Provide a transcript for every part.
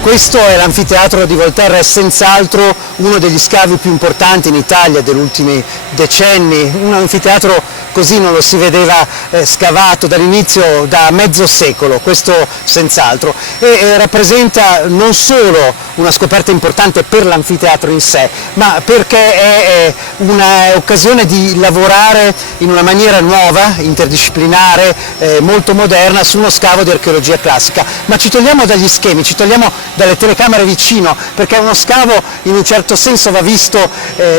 Questo è l'anfiteatro di Volterra, è senz'altro uno degli scavi più importanti in Italia degli ultimi decenni. Un anfiteatro così non lo si vedeva scavato dall'inizio, da mezzo secolo, questo senz'altro, e rappresenta non solo una scoperta importante per l'anfiteatro in sé, ma perché è un'occasione di lavorare in una maniera nuova, interdisciplinare, molto moderna, su uno scavo di archeologia classica. Ma ci togliamo dagli schemi, ci togliamo dalle telecamere vicino, perché uno scavo in un certo senso va visto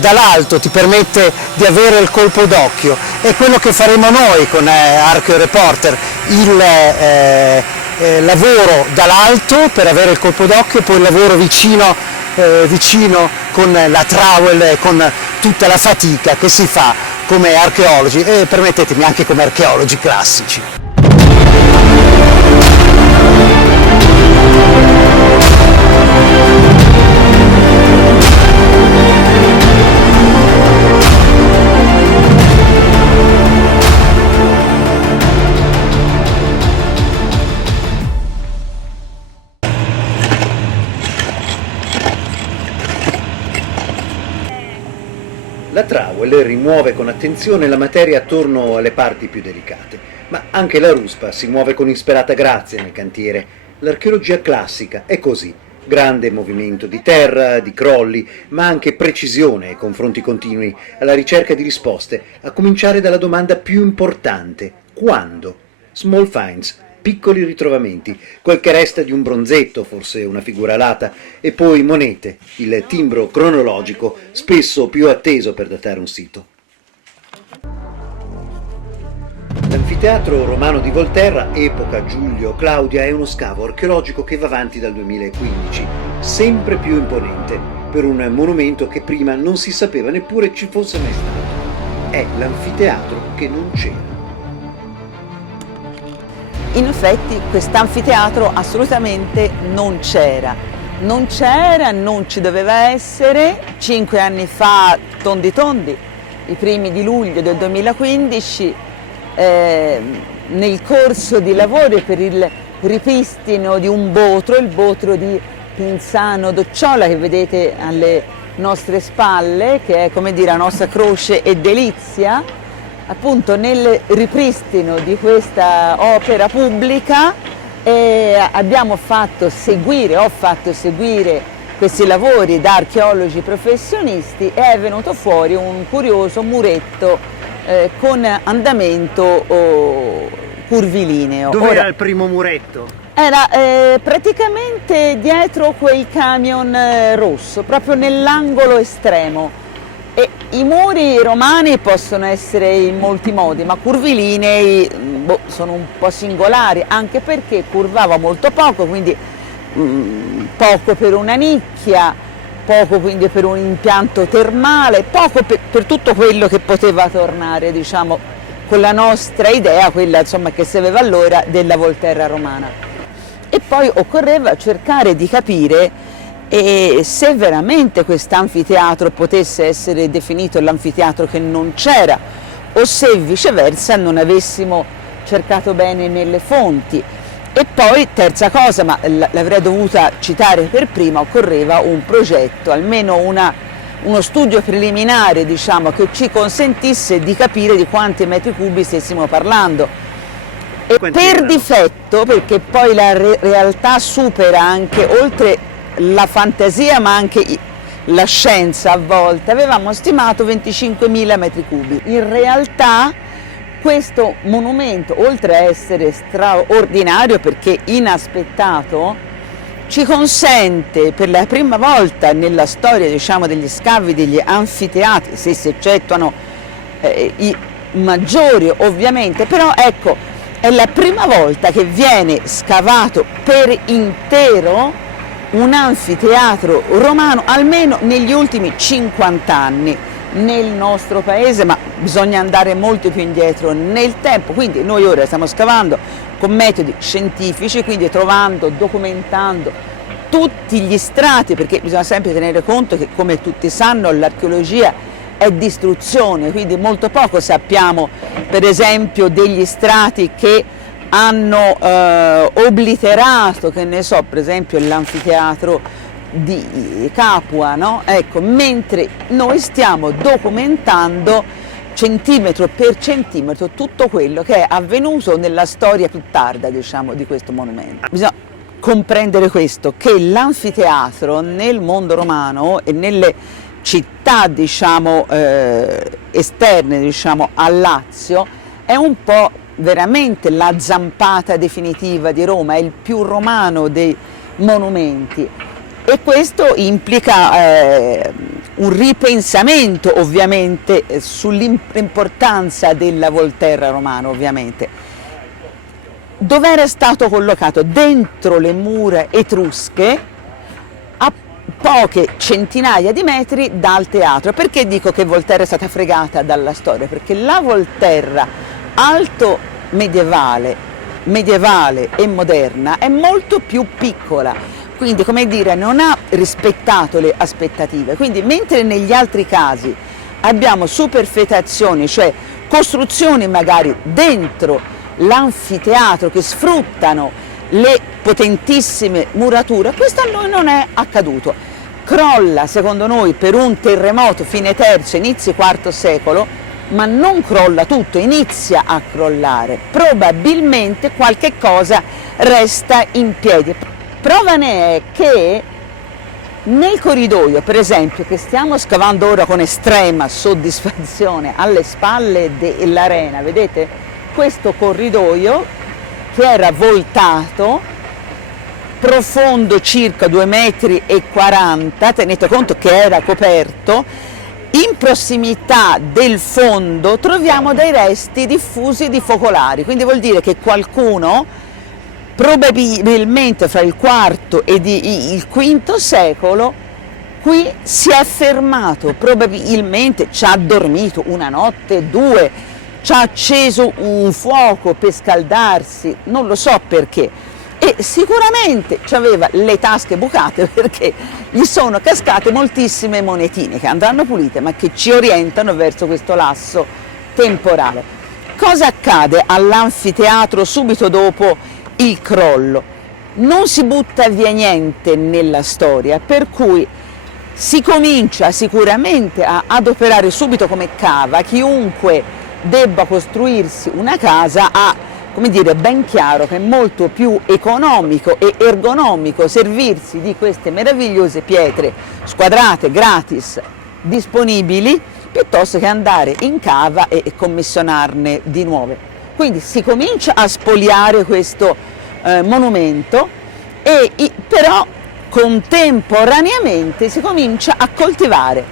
dall'alto, ti permette di avere il colpo d'occhio. È quello che faremo noi con Archeoreporter, il lavoro dall'alto per avere il colpo d'occhio, e poi il lavoro vicino con la trowel e con tutta la fatica che si fa come archeologi e, permettetemi, anche come archeologi classici. La trowel rimuove con attenzione la materia attorno alle parti più delicate, ma anche la ruspa si muove con insperata grazia nel cantiere. L'archeologia classica è così: grande movimento di terra, di crolli, ma anche precisione e confronti continui alla ricerca di risposte, a cominciare dalla domanda più importante: quando? Small finds, piccoli ritrovamenti, quel che resta di un bronzetto, forse una figura alata, e poi monete, il timbro cronologico spesso più atteso per datare un sito. L'anfiteatro romano di Volterra, epoca Giulio-Claudia, è uno scavo archeologico che va avanti dal 2015, sempre più imponente, per un monumento che prima non si sapeva neppure ci fosse mai stato. È l'anfiteatro che non c'era. In effetti quest'anfiteatro assolutamente non c'era, non ci doveva essere. 5 anni fa, tondi, i primi di luglio del 2015, nel corso di lavori per il ripristino di un botro, il botro di Pinzano Docciola, che vedete alle nostre spalle, che è, come dire, la nostra croce e delizia. Appunto, nel ripristino di questa opera pubblica ho fatto seguire questi lavori da archeologi professionisti, e è venuto fuori un curioso muretto con andamento curvilineo. Dove era il primo muretto? Era praticamente dietro quel camion rosso, proprio nell'angolo estremo. E i muri romani possono essere in molti modi, ma curvilinei sono un po' singolari, anche perché curvava molto poco, quindi poco per una nicchia, poco quindi per un impianto termale, poco per tutto quello che poteva tornare, diciamo, con la nostra idea, quella insomma che si aveva allora della Volterra romana. E poi occorreva cercare di capire se veramente quest'anfiteatro potesse essere definito l'anfiteatro che non c'era, o se viceversa non avessimo cercato bene nelle fonti. E poi, terza cosa, ma l'avrei dovuta citare per prima, occorreva un progetto, almeno uno studio preliminare, diciamo, che ci consentisse di capire di quanti metri cubi stessimo parlando. E per difetto, perché poi la realtà supera anche, oltre la fantasia ma anche la scienza a volte, avevamo stimato 25.000 metri cubi. In realtà questo monumento, oltre a essere straordinario perché inaspettato, ci consente per la prima volta nella storia, diciamo, degli scavi degli anfiteatri, se si eccettuano i maggiori ovviamente, però ecco, è la prima volta che viene scavato per intero un anfiteatro romano, almeno negli ultimi 50 anni nel nostro paese, ma bisogna andare molto più indietro nel tempo. Quindi noi ora stiamo scavando con metodi scientifici, quindi trovando, documentando tutti gli strati, perché bisogna sempre tenere conto che, come tutti sanno, l'archeologia è distruzione, quindi molto poco sappiamo per esempio degli strati che hanno obliterato, che ne so, per esempio l'anfiteatro di Capua, no? Ecco, mentre noi stiamo documentando centimetro per centimetro tutto quello che è avvenuto nella storia più tarda, diciamo, di questo monumento. Bisogna comprendere questo, che l'anfiteatro nel mondo romano e nelle città, diciamo, esterne, diciamo, al Lazio, è un po' veramente la zampata definitiva di Roma, è il più romano dei monumenti, e questo implica un ripensamento ovviamente sull'importanza della Volterra romana, ovviamente. Dove era stato collocato? Dentro le mura etrusche, a poche centinaia di metri dal teatro. Perché dico che Volterra è stata fregata dalla storia? Perché la Volterra alto medievale e moderna è molto più piccola, quindi, come dire, non ha rispettato le aspettative. Quindi mentre negli altri casi abbiamo superfetazioni, cioè costruzioni magari dentro l'anfiteatro che sfruttano le potentissime murature, questo a noi non è accaduto. Crolla, secondo noi, per un terremoto fine terzo, inizio IV secolo, ma non crolla tutto, inizia a crollare. Probabilmente qualche cosa resta in piedi. Prova ne è che nel corridoio, per esempio, che stiamo scavando ora con estrema soddisfazione alle spalle dell'arena, vedete? Questo corridoio che era voltato, profondo circa 2,40 m, tenete conto che era coperto, in prossimità del fondo troviamo dei resti diffusi di focolari, quindi vuol dire che qualcuno, probabilmente fra il IV e il V secolo, qui si è fermato, probabilmente ci ha dormito una notte, due, ci ha acceso un fuoco per scaldarsi, non lo so perché, e sicuramente aveva le tasche bucate perché gli sono cascate moltissime monetine che andranno pulite ma che ci orientano verso questo lasso temporale. Cosa accade all'anfiteatro subito dopo il crollo? Non si butta via niente nella storia, per cui si comincia sicuramente a adoperare subito come cava. Chiunque debba costruirsi una casa ha, come dire, ben chiaro che è molto più economico e ergonomico servirsi di queste meravigliose pietre squadrate, gratis, disponibili, piuttosto che andare in cava e commissionarne di nuove. Quindi si comincia a spoliare questo monumento, e però contemporaneamente si comincia a coltivare.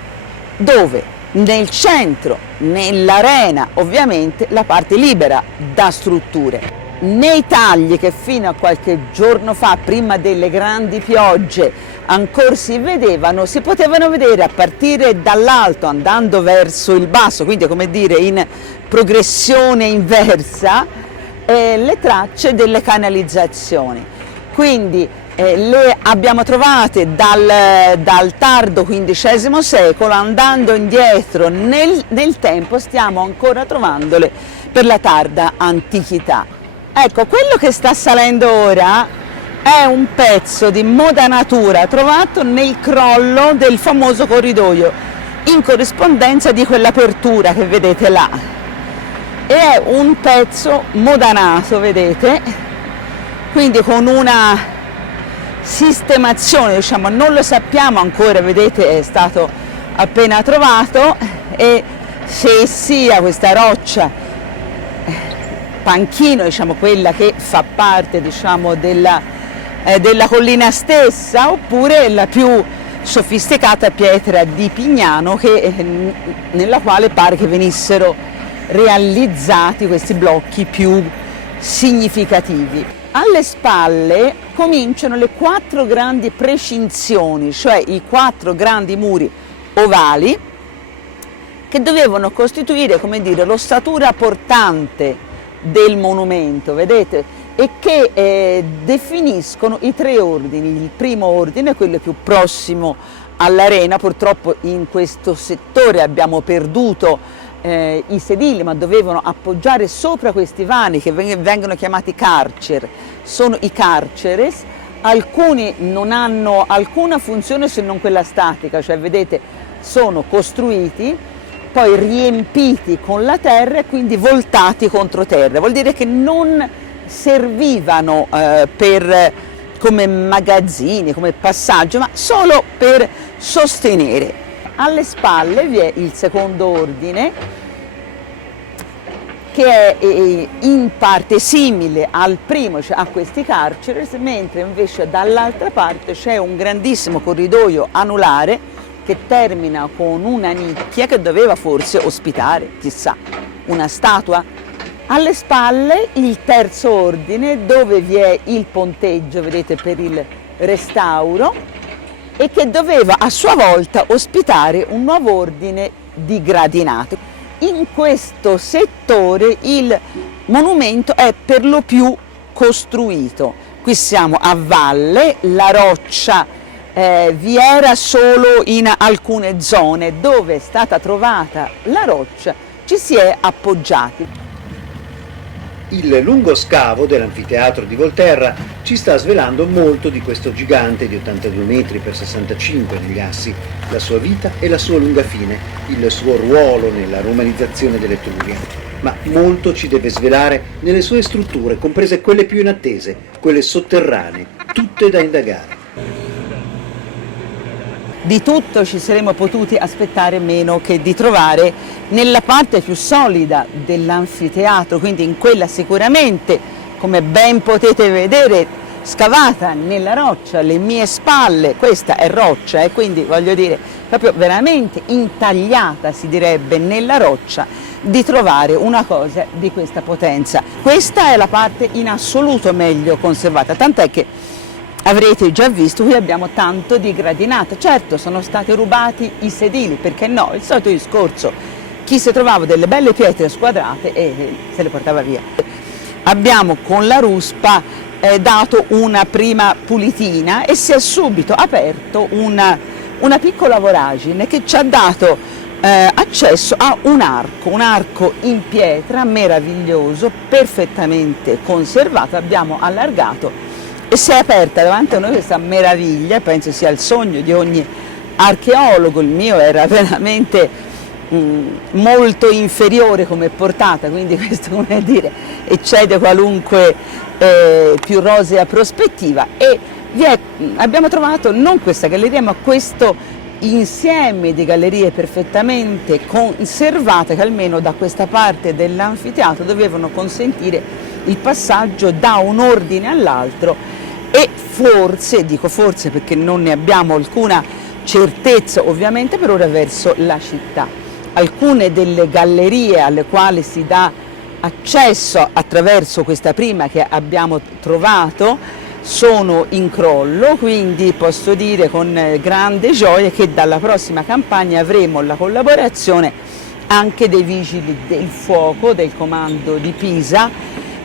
Dove? Nel centro, nell'arena, ovviamente la parte libera da strutture. Nei tagli che fino a qualche giorno fa, prima delle grandi piogge, ancora si vedevano, si potevano vedere a partire dall'alto andando verso il basso, quindi come dire in progressione inversa, le tracce delle canalizzazioni. Quindi le abbiamo trovate dal tardo XV secolo, andando indietro nel tempo stiamo ancora trovandole per la tarda antichità. Ecco, quello che sta salendo ora è un pezzo di modanatura trovato nel crollo del famoso corridoio, in corrispondenza di quell'apertura che vedete là. E è un pezzo modanato, vedete, quindi con una sistemazione, diciamo, non lo sappiamo ancora, vedete, è stato appena trovato, e se sia questa roccia panchino, diciamo, quella che fa parte, diciamo, della collina stessa, oppure la più sofisticata pietra di Pignano, nella quale pare che venissero realizzati questi blocchi più significativi. Alle spalle cominciano le 4 grandi prescinzioni, cioè i 4 grandi muri ovali che dovevano costituire, come dire, l'ossatura portante del monumento, vedete, e che definiscono i 3 ordini. Il primo ordine è quello più prossimo all'arena, purtroppo in questo settore abbiamo perduto i sedili, ma dovevano appoggiare sopra questi vani che vengono chiamati carcer, sono i carceres. Alcuni non hanno alcuna funzione se non quella statica, cioè vedete sono costruiti, poi riempiti con la terra e quindi voltati contro terra, vuol dire che non servivano come magazzini, come passaggio, ma solo per sostenere. Alle spalle vi è il secondo ordine, che è in parte simile al primo, cioè a questi carceres, mentre invece dall'altra parte c'è un grandissimo corridoio anulare che termina con una nicchia che doveva forse ospitare, chissà, una statua. Alle spalle il terzo ordine, dove vi è il ponteggio, vedete, per il restauro, e che doveva a sua volta ospitare un nuovo ordine di gradinate. In questo settore il monumento è per lo più costruito. Qui siamo a valle, la roccia vi era solo in alcune zone. Dove è stata trovata la roccia ci si è appoggiati. Il lungo scavo dell'anfiteatro di Volterra ci sta svelando molto di questo gigante di 82 metri per 65 negli assi, la sua vita e la sua lunga fine, il suo ruolo nella romanizzazione dell'Etruria. Ma molto ci deve svelare nelle sue strutture, comprese quelle più inattese, quelle sotterranee, tutte da indagare. Di tutto ci saremmo potuti aspettare meno che di trovare nella parte più solida dell'anfiteatro, quindi in quella sicuramente, come ben potete vedere, scavata nella roccia, alle mie spalle, questa è roccia, quindi voglio dire proprio veramente intagliata, si direbbe, nella roccia, di trovare una cosa di questa potenza. Questa è la parte in assoluto meglio conservata, tant'è che avrete già visto, qui abbiamo tanto di gradinate. Certo, sono stati rubati i sedili, perché no? Il solito discorso, chi si trovava delle belle pietre squadrate e se le portava via. Abbiamo con la ruspa dato una prima pulitina e si è subito aperto una piccola voragine che ci ha dato accesso a un arco in pietra meraviglioso, perfettamente conservato. Abbiamo allargato e si è aperta davanti a noi questa meraviglia, penso sia il sogno di ogni archeologo. Il mio era veramente molto inferiore come portata, quindi questo, come dire, eccede qualunque più rosea prospettiva, e abbiamo trovato non questa galleria ma questo insieme di gallerie perfettamente conservate che almeno da questa parte dell'anfiteatro dovevano consentire il passaggio da un ordine all'altro. E forse, dico forse perché non ne abbiamo alcuna certezza ovviamente per ora, verso la città. Alcune delle gallerie alle quali si dà accesso attraverso questa prima che abbiamo trovato sono in crollo, quindi posso dire con grande gioia che dalla prossima campagna avremo la collaborazione anche dei vigili del fuoco del comando di Pisa,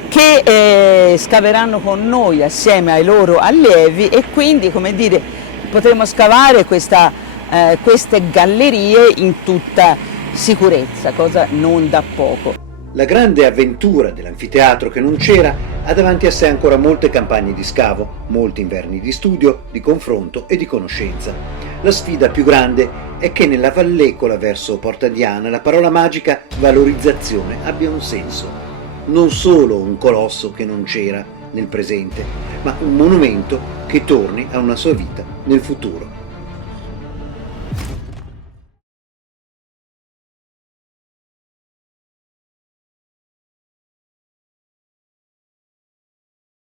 che scaveranno con noi assieme ai loro allievi, e quindi, come dire, potremo scavare queste gallerie in tutta sicurezza, cosa non da poco. La grande avventura dell'anfiteatro che non c'era ha davanti a sé ancora molte campagne di scavo, molti inverni di studio, di confronto e di conoscenza. La sfida più grande è che nella vallecola verso Porta Diana la parola magica valorizzazione abbia un senso. Non solo un colosso che non c'era nel presente, ma un monumento che torni a una sua vita nel futuro.